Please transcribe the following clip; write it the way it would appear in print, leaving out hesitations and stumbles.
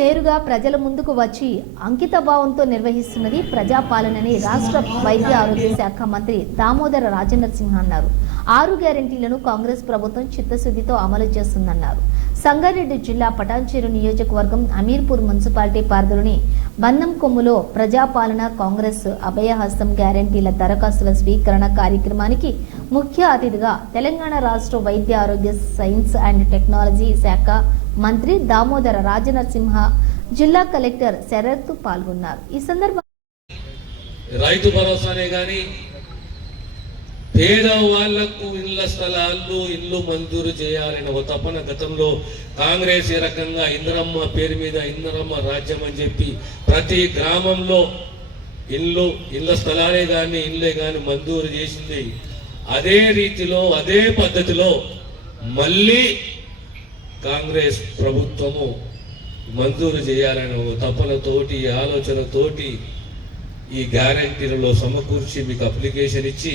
నేరుగా ప్రజల ముందుకు వచ్చి అంకిత భావంతో నిర్వహిస్తున్నది ప్రజాపాలనని రాష్ట్ర వైద్య ఆరోగ్య శాఖ మంత్రి దామోదర రాజనరసింహ అన్నారు. 6 గ్యారెంటీలను కాంగ్రెస్ ప్రభుత్వం చిత్తశుద్ధితో అమలు చేస్తుందన్నారు. సంగారెడ్డి జిల్లా పటాన్చెరు నియోజకవర్గం అమీర్పూర్ మున్సిపాలిటీ పరిధిలోని బంధం కొమ్ములో ప్రజాపాలన కాంగ్రెస్ అభయహస్తం గ్యారెంటీల దరఖాస్తుల స్వీకరణ కార్యక్రమానికి ముఖ్య అతిథిగా తెలంగాణ రాష్ట్ర వైద్య ఆరోగ్య సైన్స్ అండ్ టెక్నాలజీ శాఖ మంత్రి దామోదర రాజనరసింహ, జిల్లా కలెక్టర్ శరత్ పాల్గొన్నారు. ఈ సందర్భంగా రైతు భరోసానే గాని పేదవాళ్లకు ఇళ్ల స్థలాలు ఇల్లు మంజూరు చేయాలని ఒక తపన గతంలో కాంగ్రెస్ ఈ రకంగా ఇందిరమ్మ పేరు మీద ఇందిరమ్మ రాజ్యం అని చెప్పి ప్రతి గ్రామంలో ఇళ్ల స్థలాలే గాని ఇళ్ళే గాని మంజూరు చేసింది. అదే రీతిలో అదే పద్ధతిలో మళ్ళీ కాంగ్రెస్ ప్రభుత్వము మంజూరు చేయాలని తపనతోటి ఆలోచనతోటి ఈ గ్యారెంటీలలో సమకూర్చి మీకు అప్లికేషన్ ఇచ్చి